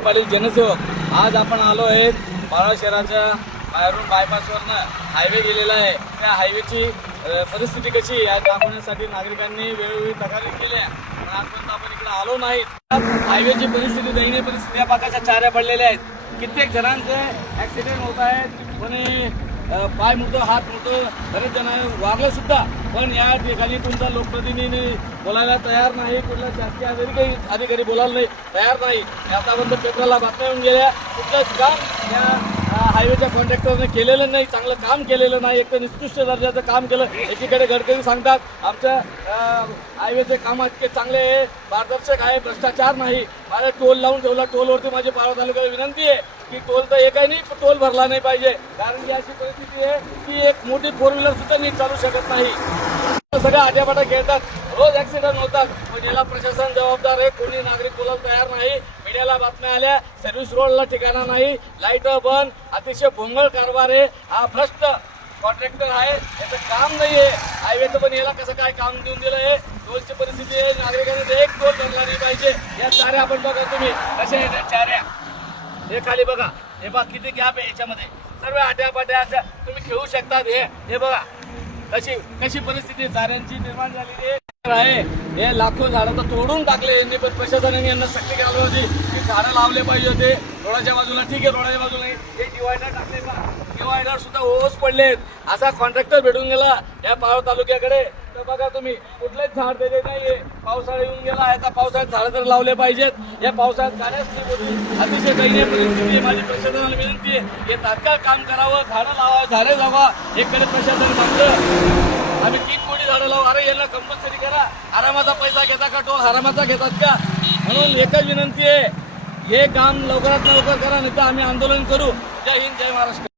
पाटील जनसेवक आज आपण आलो आहे बाळा शहराच्या बाहेरून बायपासवरनं हायवे गेलेला आहे। त्या हायवेची परिस्थिती कशी आहे दाखवण्यासाठी नागरिकांनी वेळोवेळी तक्रारी केल्या, पण आजपर्यंत आपण इकडे आलो नाही। हायवेची परिस्थिती दयनीय परिस्थिती, या पाकाच्या चाऱ्या पडलेल्या आहेत। कित्येक जणांचे ॲक्सिडेंट होत आहेत, कोणी पाय मुडतो, हात मुडतो, बरेच जण वागलं सुद्धा। पण या ठिकाणी तुमचा लोकप्रतिनिधी बोलायला तयार नाही, कुठला शासकीय अधिकारी बोलायला नाही तयार नाही। आतापर्यंत पेपरला बातम्या येऊन गेल्या, कुठलंच काम या हायवेच्या कॉन्ट्रॅक्टरने केलेलं नाही, चांगलं काम केलेलं नाही, एक तर निकृष्ट दर्जाचं काम केलं। एकीकडे गडकरी सांगतात आमच्या हायवेचे काम इतके चांगले आहे, पारदर्शक आहे, भ्रष्टाचार नाही। माझा टोल लावून ठेवला, टोलवरती माझी पाळा तालुक्याला विनंती आहे की टोल तर एक आहे नाही, टोल भरला नाही पाहिजे, कारण की अशी परिस्थिती आहे की एक मोठी फोर व्हीलर सुद्धा नीट चालू शकत नाही। सगळ्या आट्यापाट्या खेळतात, रोज ॲक्सिडेंट होतात, पण याला प्रशासन जबाबदार आहे। कोणी नागरिक बोलायला तयार नाही। मीडियाला बातम्या आल्या, सर्व्हिस रोडला ठिकाणा नाही, लाईट बंद, अतिशय भोंगळ कारभार आहे। हा भ्रष्ट कॉन्ट्रॅक्टर आहे, याचं काम नाही आहे हायवेचं, पण याला कसं काय काम देऊन दिलं आहे। टोलची परिस्थिती आहे, नागरिकांनी एक टोल भरला नाही पाहिजे। या चाऱ्या आपण बघा तुम्ही कसे आहेत चाऱ्या, हे खाली बघा, हे बघा किती गॅप आहे याच्यामध्ये, सर्व आट्यापाट्या अशा तुम्ही खेळू शकतात। हे बघा कशी परिस्थिती चाऱ्यांची निर्माण झालेली आहे। हे लाखो झाडं तर तोडून टाकले यांनी, पण प्रशासनाने यांना सक्ती करावी होती की झाडं लावले पाहिजे होते रोडाच्या बाजूला। ठीक आहे, रोडाच्या बाजूला हे डिवायडर टाकले का, डिवायडर सुद्धा ओस पडलेत। असा कॉन्ट्रॅक्टर भेटून गेला या पावळ तालुक्याकडे, तर बघा तुम्ही कुठलेच झाड दिले नाहीये। पावसाळा येऊन गेला आहे, आता पावसाळ्यात झाडं तर लावले पाहिजेत। या पावसाळ्यात गाड्या स्लिप होती, अतिशय दयनीय परिस्थिती आहे। माझी प्रशासनाला विनंती आहे, हे तात्काळ काम करावं, झाडं लावा, झाडे लावा। एककडे प्रशासन सांगतं आम्ही 3 कोटी झाडं लावू, अरे यांना कंपल्सरी करा। आरामाचा पैसा घेता का, टोल हरामाचा घेतात का? म्हणून एकच विनंती आहे, हे काम लवकरात लवकर करा, नाही तर आम्ही आंदोलन करू। जय हिंद, जय महाराष्ट्र।